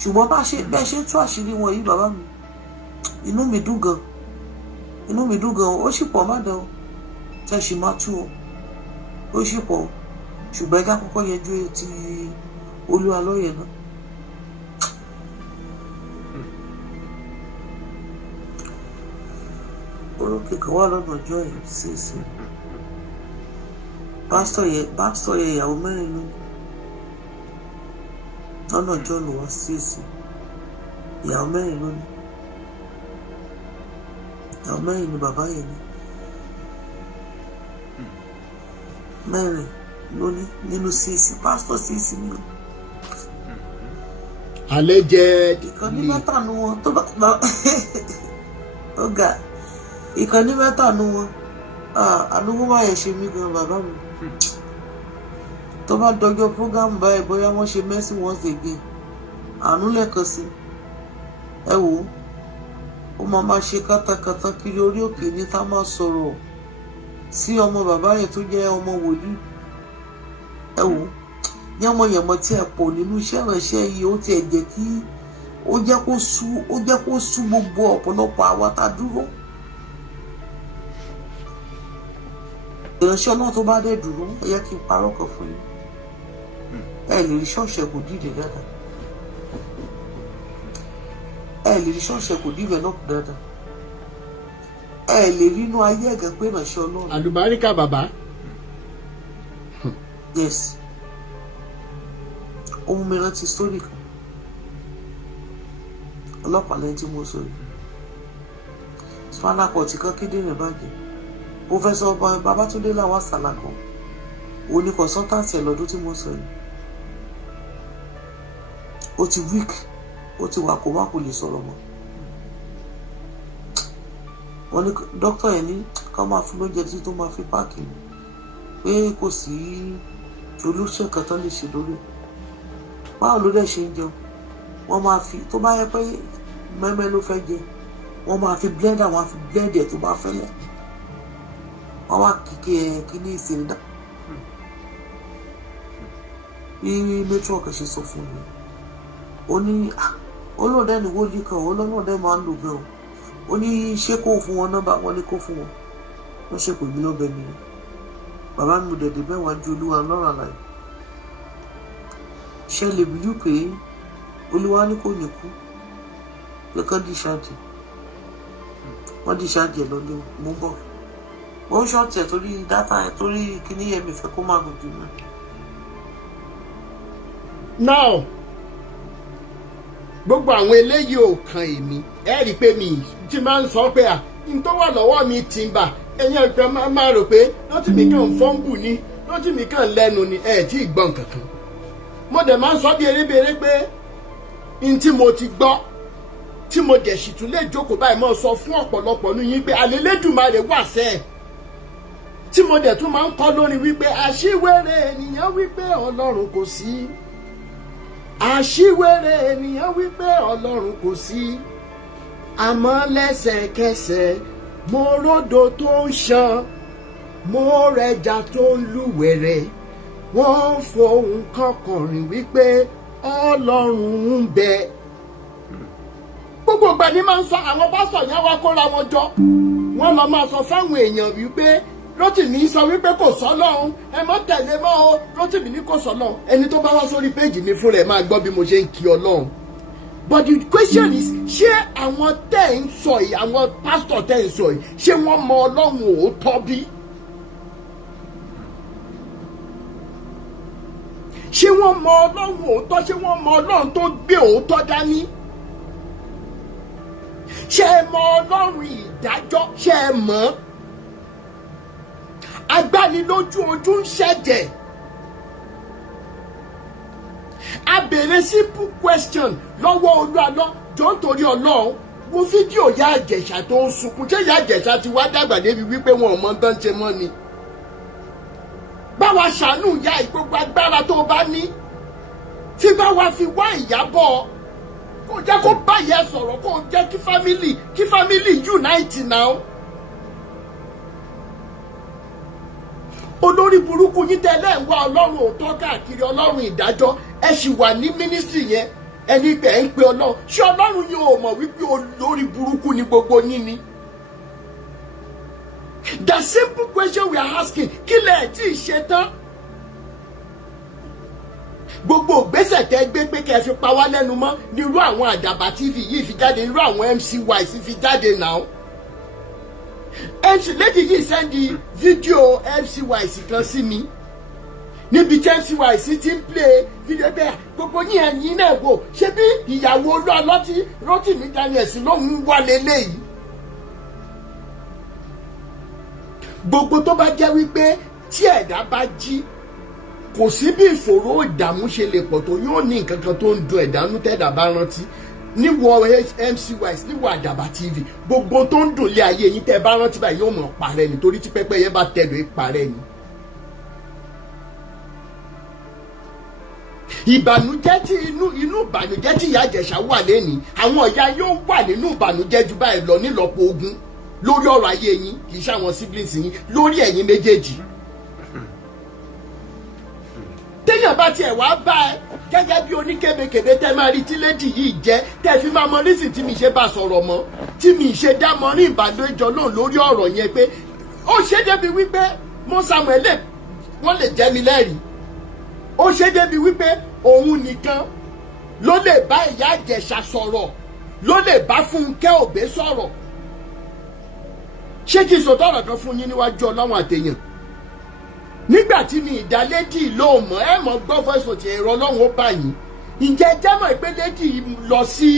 ṣùgbọ́n bẹ́ẹ̀ ṣe ń tú àṣírí wọn yìí bàbá mi inú mi dùn gan ó sì pọ̀ má dán tẹ́ ṣì máa tú ó sì pọ̀ ṣùgbọ́n ẹja kọ́kọ́ yẹjú ti Olúwa lọ́yẹ̀ náà. Orókè kan wà lọ́nà ọjọ́ ẹ̀ ṣèṣe pásítọ̀ yẹ ìyàwó 4 lọ́nà ọjọ́ ló wá ṣèṣe ìyàwó 4 lónìí ìyàwó 4 ni bàbá yẹn ní 4 lónìí nínú ṣèṣe pásítọ̀ ṣèṣe ni o. Allegedly. Ìkànnì mẹ́ta nu wọn tó bá ọ̀gá ìkànnì mẹ́ta nu wọn ànúwó máa yẹ ṣe mí gan bàbá mi tó bá dọjọ́ program báyìí bóyá wọ́n ṣe mercy once again àánú lẹ́ẹ̀kan sí ẹ wò ó máa ṣe kátàkátà kiri orí òkè ní tá máa sọ̀rọ̀ sí ọmọ bàbá yẹn tó jẹ́ ọmọ wòlíì ẹ wò yánmọ̀yánmọ̀ tí ẹ pọ̀ nínú iṣẹ́ ìránṣẹ́ yìí ó ti ẹ̀ jẹ́ kí ó jẹ́ kó sú gbogbo ọ̀pọ̀lọpọ̀ àwa tá dúró. Ìránṣẹ́ náà tó bá dé dúró ó yẹ kí n parọ́ kan fún yín, ẹ lè rí ṣọ́ọ̀ṣì kò dìde dáadáa, ẹ lè rí ṣọ́ọ̀ṣì kò develop dáadáa, ẹ lè rí inú ayé ẹ̀gẹ́ pé ìránṣẹ́ Ọlọ́run. àlùbáríkà bàbá. Yes. Ohun mìíràn ti sórí kan ọlọ́pàá lẹ́yìn tí mo sọ yìí spinal cord kan kíndìnrín bàjẹ́. Professor Babatunde Lawal Salako òun ni consultant ẹ̀ lọ́dún tí mo sọ yìí ó ti weak, ó ti wà kó má kò lè sọ̀rọ̀ mọ́. Wọ́n ní dókítà yẹn ní ká máa fún lóúnjẹ tí tó máa fi páàkì ni pé kò sí solution kan tán lè ṣe lórí. Báwo ló dẹ̀ ṣe ń jẹun? Wọ́n máa fi tó bá yẹ pé mẹ́mẹ́ ló fẹ́ jẹ wọ́n máa fi blender, wọ́n á fi blend ẹ̀ tó bá fẹ́lẹ̀, wọ́n wá kíní ìsìndá bí network ṣe sọ fún mi. Ó ní olóòdẹ́ ní wòlíì kan olóòdẹ́ máa ń lò bẹ́ẹ̀ ó ní ṣé kó fún wọn nọ́mbà, wọn ní kó fún wọn wọ́n ṣe pè mí lọ́bẹ̀ nìyẹn. Bàbá mi dẹ̀dẹ̀ bẹ́ẹ̀ wá ju Olúwa lọ́rọ̀ àlàyé. Ṣé lè bíjú pé Olúwa ní kò ní kú pé kán discharge, wọ́n discharge ẹ̀ lọ́lé mú bọ̀. Ó ń ṣọ́ọ̀tì ẹ̀ torí dátà ẹ̀ torí kíní yẹn mi fẹ́ kó má gùn jù mí. Now gbogbo àwọn eléyìí ò kan èmi, ẹ rí i pé mi ti máa ń sọ pé n tó wà lọ́wọ́ mi ti ń bà, ẹ̀yin ọ̀gbẹ́ máa rò pé Rotimi kàn fọ́ǹbù ni, Rotimi kàn lẹ́nu ni, ẹ̀ tí ì gbọ́n kankan. Mo dẹ̀ máa ń sọ bí erébèrè pé n tí mo ti gbọ́ tí mo dẹ̀ sì tún lè jókòó báyìí mọ́ sọ fún ọ̀pọ̀lọpọ̀ ní yín pé Àlélédùmarè wà sẹ́ẹ̀, tí mo dẹ̀ tún máa ń kọ́ lórí wípé àṣìwèrè ènìyàn wípé Ọlọ́run kò sí, àṣìwèrè ènìyàn wípé Ọlọ́run kò sí, àmọ́ lẹ́sẹ̀kẹsẹ̀ mo ródò tó ń ṣàn, mo rẹja tó ń lúwẹ̀rẹ̀, wọ́n fohùn kan kọrin wípé Ọlọ́run ń bẹ. Gbogbo ìgbà ni máa ń sọ àwọn pásítọ̀ yẹn wá kóra wọn jọ, wọ́n lọ máa sọ fáwọn èèyàn wípé Rotimi sọ wípé kò sọ́lọ́run, ẹ mọ́ tẹ̀lé mọ́ o, Rotimi ní kò sọ́lọ́run. Ẹni tó bá wá sórí péjì mi fún rẹ̀ máa gbọ́ bí mo ṣe ń kí Ọlọ́run. But the question is, ṣé àwọn tẹ́ ń sọ yìí, àwọn pásítọ̀ tẹ́ ń sọ yìí, ṣé wọ́n mọ Ọlọ́run òótọ́ bí? Ṣé wọ́n mọ Ọlọ́run òótọ́? Ṣé wọ́n mọ Ọlọ́run tó gbé òótọ́ dání? Ṣé ẹ mọ Ọlọ́run ìdájọ́? Ṣé ẹ mọ̀? Agbánilójú ojú ń ṣẹ̀jẹ̀. A béèrè simple question lọ́wọ́ Olúalọ́ jọ nítorí Ọlọ́run. Wo fídíò Ìyá Ìjẹ̀ṣà tó ń sunkún. Ṣé Ìyá Ìjẹ̀ṣà ti wá dàgbà débi wípé wọn ò mọ tán ṣe mọ́ ni? Báwa ṣàánú ìyá ìgbogbo agbára tó bá ní. Tí bá wa fi wá Ìyábọ̀ kó jẹ́ kó bá ìyá sọ̀rọ̀, kó jẹ́ kí family unite now. Olórí burúkú yín tẹ́lẹ̀ ń wá Ọlọ́run òótọ́ káàkiri, Ọlọ́run ìdájọ́, ẹ sì wà ní mínísítírì yẹn ẹni pé ń pe Ọlọ́run. Ṣé Ọlọ́run yín ò mọ̀ wípé olórí burúkú ni gbogbo yín ni? The simple question we are asking, kí lẹ̀ tí ì ṣe tán? Gbogbo ìgbésẹ̀ tẹ́ gbé pé kẹ́ fi pa wá lẹ́nu mọ́ ní irú àwọn Àdàbà TV yìí fi jáde, irú àwọn MCY fi jáde now. Lady yìí sẹ́ndì fídíò MCY kan sí mi níbi tí MCY ti ń play fídíò bẹ́ẹ̀ gbogbo yín ẹ̀yìn náà wò, ṣé bí ìyàwó Olúalọ́ tí Rotimi Daniel ló ń wá lélẹ́yìí. Gbogbo tó bá jẹ́ wípé tí ẹ̀dá bá jí kò sí bí ìfòòró ìdààmú ṣe lè pọ̀ tó, yóò ní nǹkan kan tó ń dun ẹ̀dánú tẹ́dà bá rántí. Níwọ̀ MCY níwọ̀ Àdàbà TV, gbogbo tó ń dùn lé ayé yín tẹ́ bá rántí báyìí yóò mọ̀ parẹ́ nítorí tí pẹ́pẹ́ yẹn bá tẹ̀lé parẹ́ ni. Ìbànújẹ́ tí inú ìbànújẹ́ tí Ìyá Ìjẹ̀ṣà wà lẹ́ni, àwọn ìyá yóò wà nínú ìbànújẹ́ ju báyìí lọ nílọ́po ogún lórí ọ̀rọ̀ ayé yín, kì í ṣe àwọn siblings yín, lórí ẹ̀yin méjèèjì. téèyàn bá tiẹ̀ wá bá ẹ gẹ́gẹ́ bí oníkébékébé tẹ́ máa rí tí lady yìí jẹ́ tẹ́ fi máa mọ rísì tí mi ṣe bá sọ̀rọ̀ mọ́ tí mi ṣe dá mọ́ ní ìbàdójọ náà lórí ọ̀rọ̀ yẹn pé ó ṣe débi wípé mo Samuel wọ́n lè jẹ́ mi lẹ́rìí ó ṣe débi wípé òun nìkan ló lè bá ìyá Ìjẹ̀ṣà sọ̀rọ̀ ló lè bá Fúnkẹ́ Òbé sọ̀rọ̀ ṣé kí n sọ tọrọ kan fún yín níwájú Ọlọ́run àtẹ̀yàn nígbà tí mi ìdálédì ló mọ̀ ẹ mọ̀ gbọ́ fẹsọ̀ tí ẹ̀rọ Ọlọ́run ó bá yín ǹjẹ́ jámọ̀ pé lédì lọ sí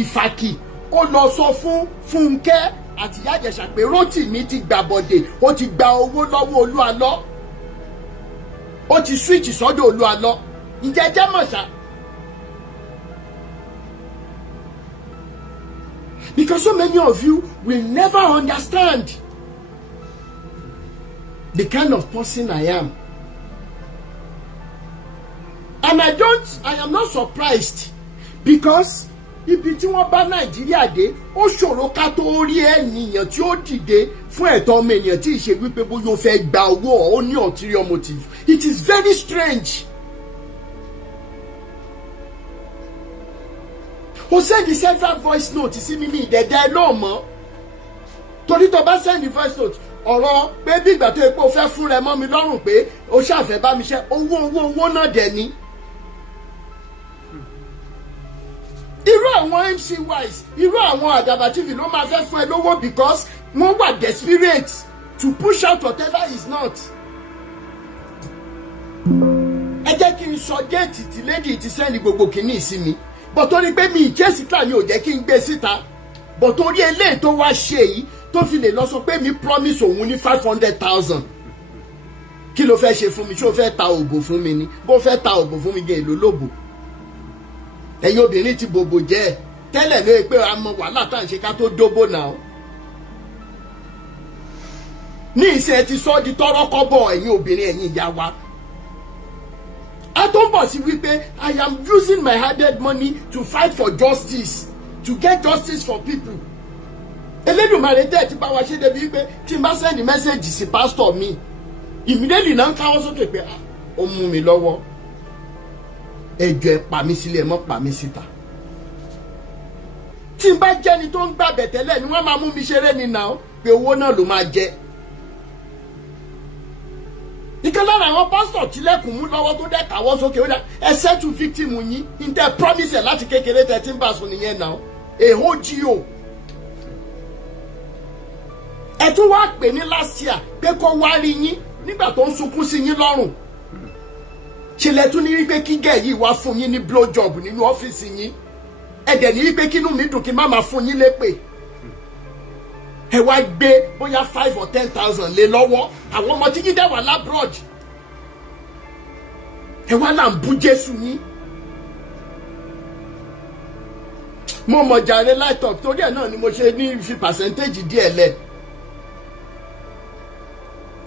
Ìfàkì ó lọ sọ fún Fúnkẹ́ àti ìyá Ìjẹ̀ṣà pé Rotimi ti gbàbọ̀dè ó ti gba owó lọ́wọ́ Olúalọ́ ó ti switch sọ́dọ̀ Olúalọ́ ǹjẹ́ jámọ̀ ṣá. Because so many of you will never understand the kind of person I am. And I am not surprised because ibi tí wọ́n bá Nàìjíríà dé ó ṣòro ká tó rí ènìyàn tí ó dìde fún ẹ̀tọ́ ọmọ ènìyàn tí ìṣe wípé bóyá ó fẹ́ gba owó ó ní ulterior motive. It is very strange. Ó send the central voice note sí mímí ìdẹ̀dẹ̀ náà mọ́ torí tó bá send the voice note ọ̀rọ̀ pé bí ìgbà tó yẹ pé o fẹ́ fún rẹ mọ́ mi lọ́rùn pé o ṣàfẹ́ bá mi ṣe owó náà dẹ̀ ni. Irú àwọn MC wise irú àwọn Àdàbà TV ló máa fẹ́ fún ẹ lówó because wọ́n wà desperate to push out whatever is not. Ẹ jẹ́ kí n sọ déètì tí lady ti sẹ́ni gbogbo kìíní sí mi but torí pé mi ìjẹ́sí kan ni ò jẹ́ kí n gbé síta but torí eléyìí tó wá ṣe yìí tó fi lè lọ sọ pé mi promise òun ní 500,000 kí ló fẹ́ ṣe fún mi ṣé o fẹ́ ta òbò fún mi ni bó fẹ́ ta òbò fún mi gan èlò lóbò ẹ̀yin obìnrin ti bòbò jẹ́ tẹ́lẹ̀ ló yẹ pé a mọ wàhálà tá à ń ṣe ká tó dóbò náà ní ìṣe ti sọ di tọrọ kọ́bọ̀ ẹ̀yin obìnrin ẹ̀yin ìyá wa a tó ń bọ̀ sí wípé I am using my hard-earned money to fight for justice to get justice for people. Elédùmarè tẹ́ ẹ̀ ti bá wa ṣe débi wípé tí n bá send message sí pastor mi immediately náà ń káwọ́ sókè pé ó mú mi lọ́wọ́ ẹjọ́ ẹ pa mí sílẹ̀ mọ́ pa mí síta. Tí n bá jẹ́ni tó ń gbàbẹ̀ tẹ́lẹ̀ ni wọ́n máa mú mi ṣeré ni náà pé owó náà ló máa jẹ. Ìkan lára àwọn pásítọ̀ tilẹ̀kùn mú lọ́wọ́ tó dẹ̀ káwọ́ sókè ó dá ẹ settle victim yín ní tẹ́ promise ẹ̀ láti kékeré tẹ́ tí ń bá sùn nìyẹn náà èho jí o. Ẹ tún wá pè ní last year pé kó wá rí yín nígbà tó ń sunkún sí yín lọ́rùn. Ṣẹlẹ̀ tún ní wípé kí gẹ̀ yìí wá fún yín ní blow job nínú ọ́fíìsì yín. Ẹ dẹ̀ ní wípé kínú mi dùn kí má máa fún yín lépè. Ẹ wá gbé bóyá 5 or 10,000 lé lọ́wọ́ àwọn ọmọ tí yín dẹ̀ wà lábroad. Ẹ wá là ń bú Jésù yín. Mo mọ̀ jàre light up torí ẹ̀ náà ni mo ṣe ní fi percentage díẹ̀ lẹ̀.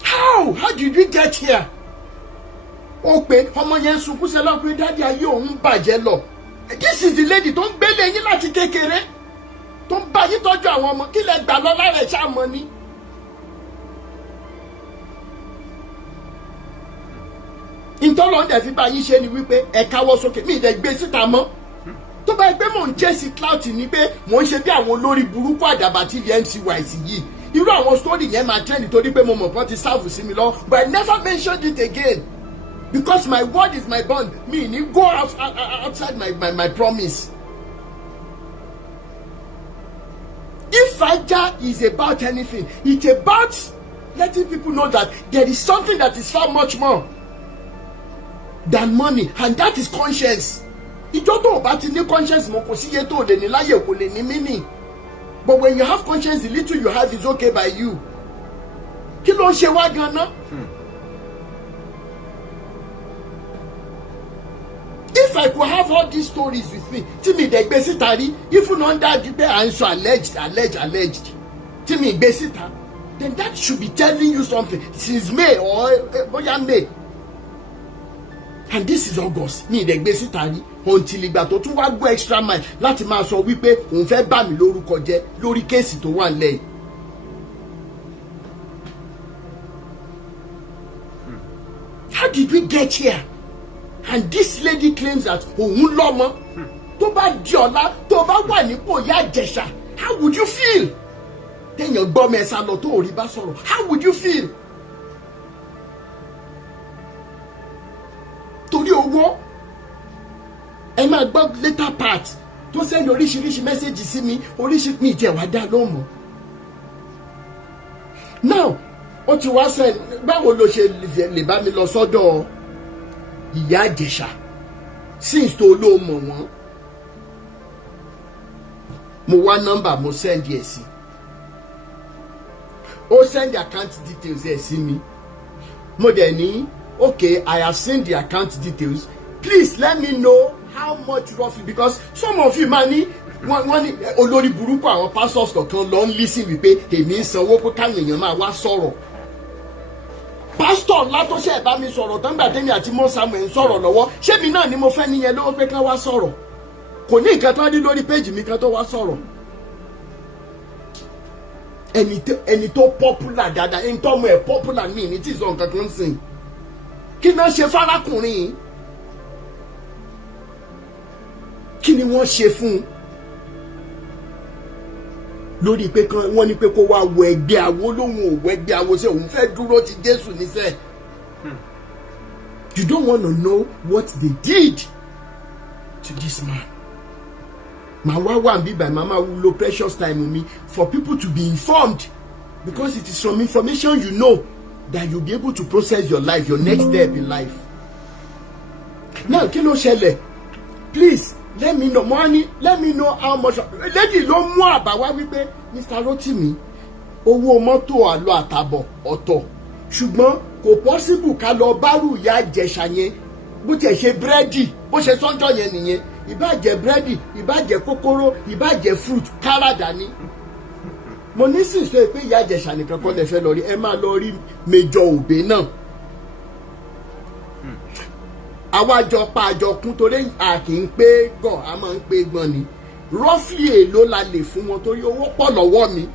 How did we get here? Ó pé ọmọ yẹn sunkún sẹ́lá pé dáàdi ayé òun bàjẹ́ lọ. This is the lady tó ń gbélé yín láti kékeré tó ń bá yín tọ́jú àwọn ọmọ kí lẹ gbà lọ lára ẹ̀ ṣáàmọ́ ni. Ìtọ́lọ́ ń dẹ̀ fi bá yín ṣe ni wípé ẹ káwọ́ sókè mi ìdẹ̀ gbé síta mọ́. Tó bá gbé mò ń chase clout ni pé mò ń ṣe bí àwọn olórí burúkú Àdàbà TV MC wise yìí. Irú àwọn story yẹn máa trend torí pé mo mọ̀ pọ́n ti serve sí mi lọ but I never mentioned it again because my word is my bond me ni go outside my promise. If Faja is about anything, it's about letting people know that there is something that is far much more than money, and that is conscience. Ìjọ tó o bá ti ní conscience mo kò sí iye tó o lè ní láyé kò lè ní meaning. But when you have conscience, the little you have is okay by you. Kí ló ń ṣe wá gan-an? If I could have all these stories with me, tí mi dẹ̀ gbé síta rí, even under the pé à ń sọ alleged, tí mi gbé síta, then that should be telling you something since May or bóyá May. And this is August, mi dẹ̀ gbé síta rí until ìgbà tó tún wá go extra mile láti máa sọ wípé òun fẹ́ bà mí lórúkọ jẹ́ lórí kéèsì tó wà nílẹ̀ yìí. How did we get here? and this lady claims that òun lọ́mọ tó bá di ọ̀la tó bá wà nípò ìyá Ìjẹ̀ṣà, how would you feel? Téèyàn gbọ́ mẹ́sà lọ tó rí bá sọ̀rọ̀, how would you feel? Torí owó ẹ máa gbọ́ later part tó send oríṣiríṣi mẹ́sẹ̀gì sí mi, oríṣiríṣi mi ìtẹ̀ wá dá lóhùn. Now ó ti wá send, báwo ló ṣe lè bá mi lọ sọ́dọ̀ ìyá Ìjẹ̀ṣà since tó ló mọ̀ wọ́n? Mo wá nọ́mbà mo send ẹ̀ sí, ó send account details ẹ̀ sí mi, mo dẹ̀ ní okay, I have seen the account details, please let me know how much roughly, because some of you máa ní wọ́n ní olórí burúkú àwọn pastors kọ̀ọ̀kan lọ ń listen wípé èmi ń sanwó pé káwọn èèyàn máa wá sọ̀rọ̀. Pastor ńlá tó ṣe ẹ̀ bá mi sọ̀rọ̀ tán gbà tẹ́mi àti Mo Samuel ń sọ̀rọ̀ lọ́wọ́, ṣé mi náà ni mo fẹ́ níyẹn lówó pé ká wá sọ̀rọ̀? Kò ní nǹkan tó ní lórí péjì mi kan tó wá sọ̀rọ̀. Ẹni tó popular dáadáa, ẹni tó mọ ẹ̀ popular mi ní tí ì sọ nǹkan kan ń sìn. Kí náà ṣe fárákùnrin yìí? Kí ni wọ́n ṣe fún un? Lórí pé wọ́n ní pé kó wá wọ ẹgbẹ́ awo, lóhun ò wọ ẹgbẹ́ awo ṣé òun fẹ́ dúró ti Jésù níṣẹ́. You don't want to know what they did to this man. Màá wá bí by mama lo precious time mi for people to be informed, because it is from information you know that you'll be able to process your life, your next step in life. Now, kí ló ṣẹlẹ̀? Please, let me know money, let me know how much. Lady ló mú àbá wá wípé Mr. Rotimi, owó mọ́tò àlọ àtàbọ̀ ọ̀tọ̀, ṣùgbọ́n kò possible ká lọ bárù ìyá Ìjẹ̀ṣà yẹn bó tẹ̀ ṣe búrẹ́dì bó ṣe sọ́njọ́ yẹn nìyẹn, ìbàjẹ́ búrẹ́dì, ìbàjẹ́ kókóró, ìbàjẹ́ fruit káràdà ni. Mo ní sì sọ pé ìyá Ìjẹ̀ṣà nìkan kọ́ lẹ fẹ́ lọ rí, ẹ máa lọ rí Méjọ Òbé náà. Àwa jọ pa àjọ kún torí a kì í pé gàn, a máa ń pé gbọ́n ni. Roughly èló la lè fún wọn torí owó pọ̀ lọ́wọ́ mi.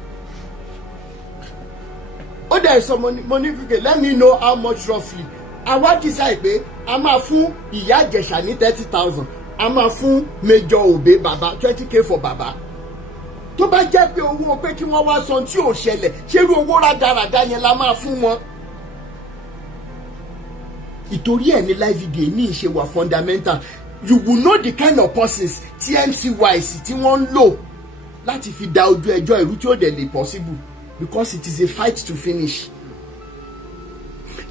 Ó dẹ̀ sọ mo ní fíkè, let me know how much roughly. Àwa decide pé a máa fún ìyá Ìjẹ̀ṣà ní 30,000, a máa fún Méjọ Òbé bàbá 20k for bàbá. Tó bá jẹ́ pé owó pé kí wọ́n wá sọ tí ò ṣẹlẹ̀, ṣé irú owó rádaràda yẹn la máa fún wọn? Ìtorí ẹ̀ ní live video ní ìṣe wà fundamental. You will know the kind of persons tí MC-wise tí wọ́n ń lò láti fi da ojú ẹjọ́ ìrú tí ó dẹ̀ lè possible, because it is a fight to finish.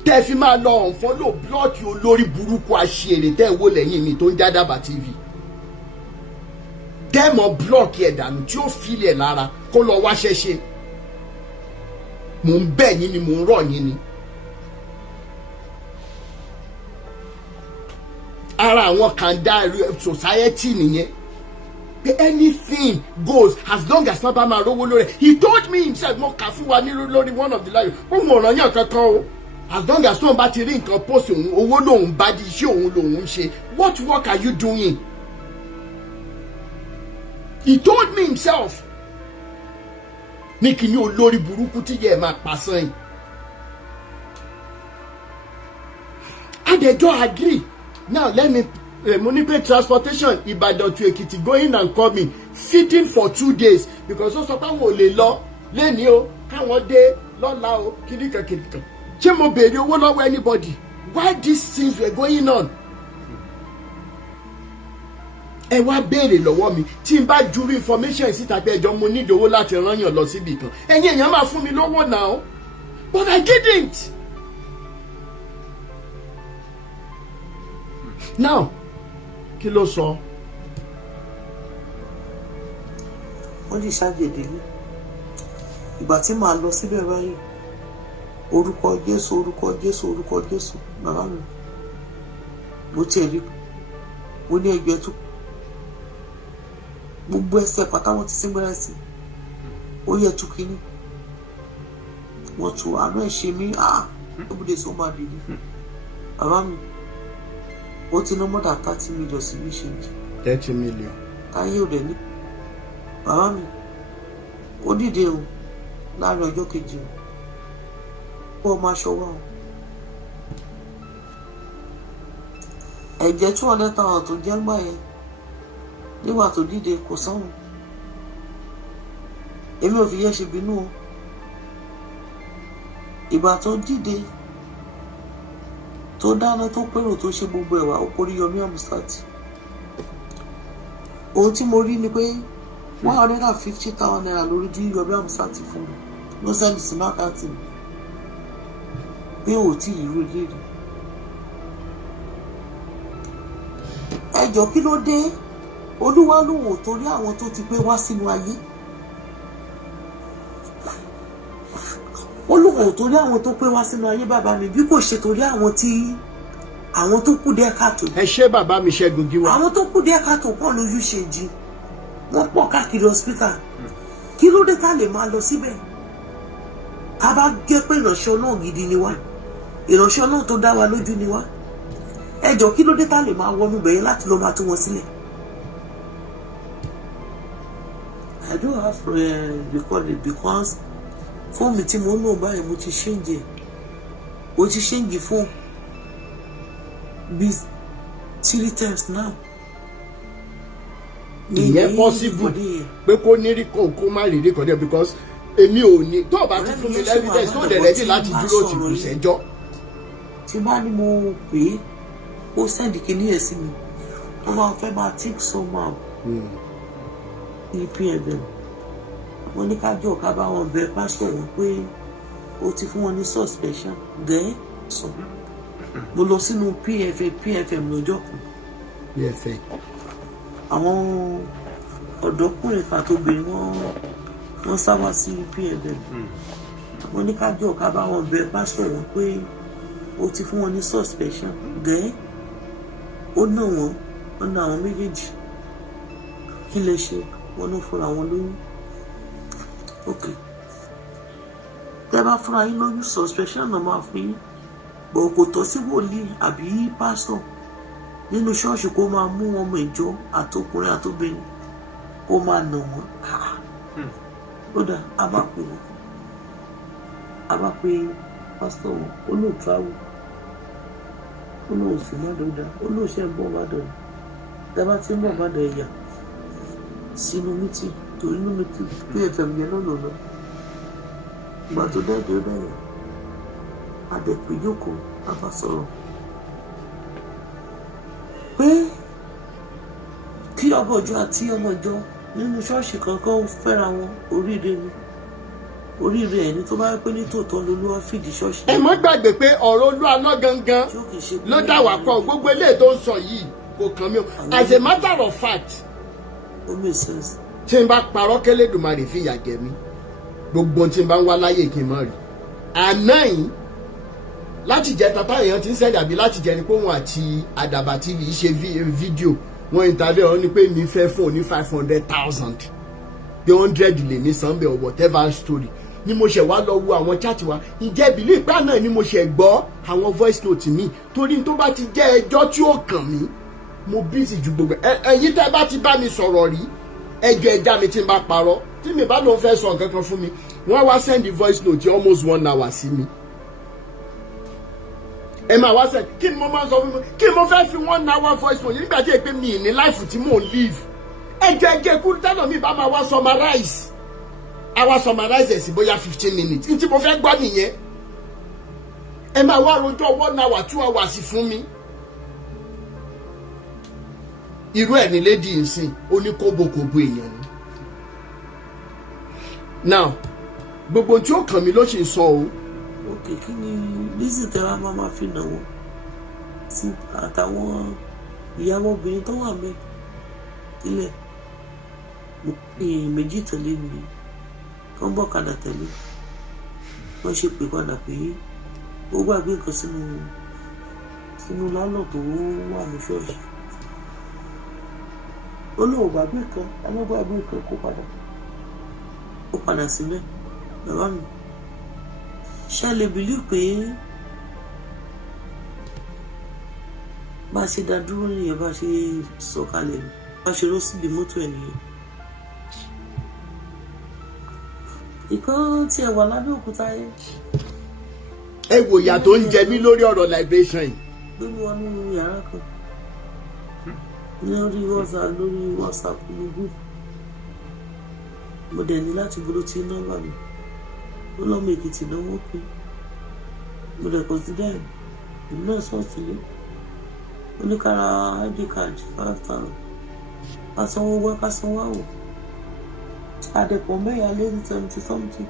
Tẹ́ fi máa lọ unfollow blọ́ọ̀kì olórí burúkú àṣìírè tẹ́ ń wò lẹ́yìn mi tó ń Jádàbà TV. Dẹ́mọ̀ blọ́ọ̀kì ẹ̀ dànù tí ó filẹ̀ lára kó lọ wá ṣẹ́ṣe. Mò ń bẹ̀ yín ni, mò ń rọ̀ yín ni. Ara àwọn kàńdá society nìyẹn. Anything goes as long as Papa máa rówó lórí. He told me himself, mo kà fún wa ní lórí one of the live, ó mọ̀ ọ̀ràn yàn kankan o. As long as tóun bá ti rí nǹkan post òun, owó lòun bá di iṣẹ́ òun lòun ṣe. What work are you doing? He told me himself. Ní kí ni olórí burúkú tí yẹ máa pa sẹ́yìn. Adẹjọ́ agree. Now let me money pay transportation Ibadan to Ekiti going and coming, feeding for 2 days, because ó sọ pé àwọn ò lè lọ lẹ́ni o káwọn dé lọ́la o kìdìkan. Ṣé mo béèrè owó lọ́wọ́ anybody? Why these things were going on? Ẹ wá béèrè lọ́wọ́ mi tí n bá juru information síta pé ẹjọ́ mo need owó láti rányàn lọ síbi kan. Ẹ̀yin èèyàn máa fún mi lówó now, but I didn't. Now, kí ló sọ? Wọ́n lè ṣàgbédélé. Ìgbà tí màá lọ síbẹ̀ báyìí, orúkọ Jésù, orúkọ Jésù, orúkọ Jésù, bàbá mi. Mo tiẹ̀ rí, mo ní ẹgbẹ́ tó. Gbogbo ẹsẹ̀ pátá wọn ti sín gbẹ́rẹ́ sí. Ó yẹ tú kínní. Wọ́n tu àánú ẹ̀ ṣe mí, everyday so máa dìde. Bàbá mi. Ó ti ná more than 30 million sí mi ṣe. 30 million. Táyé ò dẹ̀ ní. Bàbá mi, ó dìde o láàrin ọjọ́ kejì o. Ó máa ṣọwọ́ o. ẹ̀jẹ̀ 200,000 tó jẹ́ gbà yẹn nígbà tó dìde kò sáwọn èmi ò fi yẹ ṣe bínú o ìgbà tó dìde tó dáná tó pérò tó ṣe gbogbo ẹ̀wà ó kórí Yomi Amsat ohun tí mo rí ni pé 150,000 naira lórí tí Yomi Amsat fún mi ló sẹ́ni sínú àkáǹtì mi pé ò tí ìrú ilé rí ẹjọ́ kí ló dé Olúwa lòun ò torí àwọn tó ti pé wá sínú ayé Olúwa ò torí àwọn tó pé wá sínú ayé bàbá mi bí kò ṣe torí àwọn tó kù díẹ̀ káàtó. ẹ ṣé bàbá mi Ṣẹ́gun Gíwá. àwọn tó kù díẹ̀ káàtó pọ̀ lójú ṣe jí wọ́n pọ̀ káàkiri hospital kí ló dé ká lè máa lọ síbẹ̀ ká bá jẹ́ pé ìránṣẹ́ náà gidi ni wá ìránṣẹ́ náà tó dá wa lójú ni wá ẹjọ́ kí ló dé ká lè máa wọnú bẹ̀yẹ láti lọ máa tú wọn sílẹ̀. I don't have recording because fóònù mi tí mo ń lò báyìí mo ti ṣéǹjì fóònù bí 3 times now. ìyẹn possible pé kó ní rí kó má rí rí kọ́dẹ̀ because èmi ò ní tó o bá tún fún mi evidence tó dẹ̀ rẹ́dí láti dúró tì kù sẹ́jọ́. tí bá ní mo pè é ó sẹ́ndì kìíní ẹ̀ sí mi wọ́n máa fẹ́ máa tík somehow ní pfm wọ́n ní ká jọ ká bá wọn bẹ pásítọ̀ wọn pé ó ti fún wọn ní suspension gẹ́ẹ́ sọ mo lọ sínú pfm lọ́jọ́ kan àwọn ọ̀dọ́kùnrin pàtóbìnrin wọ́n sáwá sí pfm wọ́n ní ká jọ ká bá wọn bẹ pásítọ̀ wọn pé ó ti fún wọn ní suspension gẹ́ẹ́ ó ná wọn ná àwọn méjèèjì kí lè ṣe wọn ló fúnra wọn lóyún ok tẹ́ bá fúnra yín lóyún suspension náà máa fún yín bọ̀ kò tọ́ sí wòlíì àbí pásítọ̀ nínú ṣọ́ọ̀ṣì kó máa mú ọmọ ìjọ àtọkùnrin àtobìnrin kó máa nà wọ́n ó dà á bá pè pásítọ̀ wọn ó lóò travel ó lóò sì má dọ̀dà ó lóò ṣe ń bọ̀ má dọ̀dà tẹ́ bá ti ń bọ̀ má dọ̀ ẹ̀yà sínú mítì torí inú mítì pfm yẹn náà lọ́nà ìgbà tó dẹ́ẹ̀dẹ́ ó dẹ́yà àdẹ̀pẹ̀ jókòó a bá sọ̀rọ̀ pé kí ọmọ ìjọ àti ọmọ ìjọ nínú ṣọ́ọ̀ṣì kankan fẹ́ra wọn oríire ẹni tó bá rí pé ní tòótọ́ lolúwa fìdí ṣọ́ọ̀ṣì. ẹ má gbàgbé pé ọ̀rọ̀ Olúwa gangan ló dà wá pọ̀ gbogbo eléyìí tó ń sọ yìí kò kàn mí o as a matter of fact tí n bá parọ́ k'Ẹlẹ́dùmarè fìyà jẹ mí gbogbo tí n bá ń wá láyé kí n má rí àná yìí láti jẹ tata èèyàn ti ń sẹ́dà bí láti jẹ ni pé òun àti Àdàbà TV ṣe fídíò wọn interview ọ ní pé mi fẹ́ fún òní 500,000 bí 100 lè ní sanbẹ or whatever story ni mo ṣe wá lọ wo àwọn chat wa ǹjẹ́ ìbílẹ̀ ìpá náà ni mo ṣe gbọ́ àwọn voice note mi torí tó bá ti jẹ́ ẹjọ́ tí ó kàn mí mo busy ju gbogbo ẹ̀yin tẹ́ bá ti bá mi sọ̀rọ̀ rí ẹjọ́ ẹja mi tí n bá parọ́ tí mi bá lóun fẹ́ sọ nǹkan kan fún mi wọ́n wá send the voice note almost 1 hour sí mi ẹ máa wá sẹ kí ni mo máa sọ fún mi kí ni mo fẹ́ fi 1 hour voice note nígbà tí èpè mi ní life tí mò ń live ẹjọ́ kúrú tẹ́lọ̀ mi bá máa wá summarize àwa summarize ẹ̀ sí bóyá 15 minutes ní tí mo fẹ́ gbọ́ nìyẹn ẹ máa wá rojọ́ 1 hour 2 hours fún mi irú ẹ̀ ní lady nsìn oníkóbókóbó èèyàn ni now gbogbo tí ó kàn mí ló ṣe sọ o. òkè kí ni Lizzy tẹ́lá máa fi nà wọ́n sí àtàwọn ìyàwó obìnrin tó wà mẹ́ ilẹ̀ méjì tẹ̀lé mi kán bọ̀ kadà tẹ̀lé wọ́n ṣe pé padà pé ó gbàgbé nǹkan sínú lálọ́ tó wà ní ṣọ́ọ̀ṣì ó lóun gbàgbé kan alọ́gbàgbé kan kó padà sílẹ̀ bàbá mi ṣá lè bìlí pé bá a ṣe dá dúró nìyẹn bá a ṣe sọ̀kalẹ̀ bá a ṣe rọ́ síbi mọ́tò ẹ̀ nìyẹn. ìkan tí ẹ wà lábẹ́ òkúta yẹn. ẹ wò ìyà tó ń jẹ mí lórí ọ̀rọ̀ liberation yìí. gbé mi wọnú yàrá kan lórí WhatsApp ní group mo dẹ̀ ní láti gbọ́dọ̀ tí nọ́mbà mi ó lọ́mọ Èkìtì náà wọ́n pè mo dẹ̀ consider ẹ̀ èmi náà sọ̀tì lé oníkàrà ID card 5,000 kásánwó wá kásánwó àwọ̀ àdẹ̀pọ̀ mẹ́yà lé ní 70 something